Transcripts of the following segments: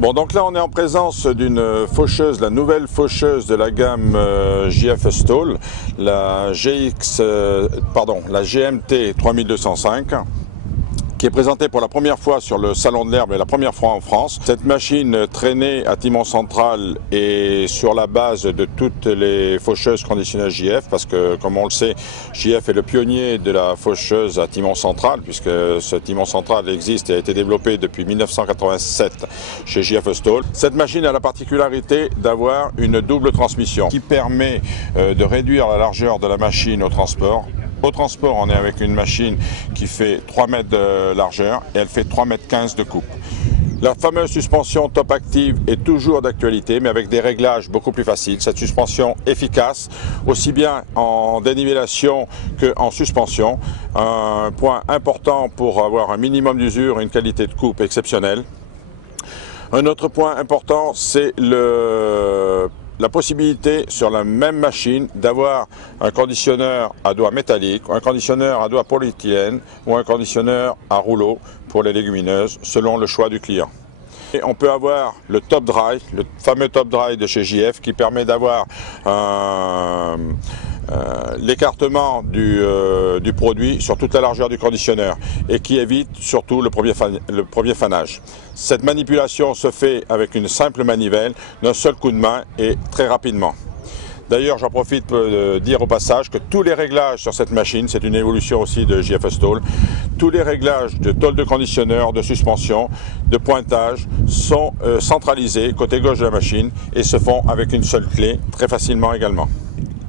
Bon, donc là on est en présence d'une faucheuse, la nouvelle faucheuse de la gamme JF Stahl, la GMT 3205, qui est présentée pour la première fois sur le Salon de l'Herbe et la première fois en France. Cette machine traînée à timon central est sur la base de toutes les faucheuses conditionnelles JF, parce que comme on le sait, JF est le pionnier de la faucheuse à timon central, puisque ce timon central existe et a été développé depuis 1987 chez JF Stahl. Cette machine a la particularité d'avoir une double transmission qui permet de réduire la largeur de la machine au transport. Au transport, on est avec une machine qui fait 3 mètres de largeur et elle fait 3,15 mètres de coupe. La fameuse suspension Top Active est toujours d'actualité, mais avec des réglages beaucoup plus faciles. Cette suspension efficace, aussi bien en dénivellation qu'en suspension. Un point important pour avoir un minimum d'usure et une qualité de coupe exceptionnelle. Un autre point important, c'est la possibilité sur la même machine d'avoir un conditionneur à doigts métallique, un conditionneur à doigts polyéthylène ou un conditionneur à rouleau pour les légumineuses selon le choix du client. Et on peut avoir le top dry, le fameux top dry de chez JF qui permet d'avoir l'écartement du produit sur toute la largeur du conditionneur et qui évite surtout le premier fanage. Cette manipulation se fait avec une simple manivelle d'un seul coup de main et très rapidement. D'ailleurs, j'en profite pour dire au passage que tous les réglages sur cette machine, c'est une évolution aussi de JF Stahl, tous les réglages de tôle de conditionneur, de suspension, de pointage sont centralisés côté gauche de la machine et se font avec une seule clé très facilement également.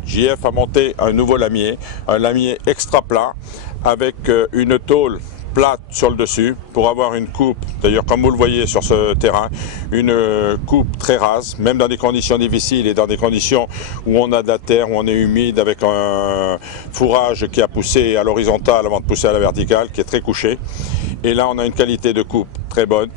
JF a monté un nouveau lamier, un lamier extra plat avec une tôle plate sur le dessus pour avoir une coupe, d'ailleurs comme vous le voyez sur ce terrain, une coupe très rase, même dans des conditions difficiles et dans des conditions où on a de la terre, où on est humide avec un fourrage qui a poussé à l'horizontale avant de pousser à la verticale, qui est très couché. Et là on a une qualité de coupe très bonne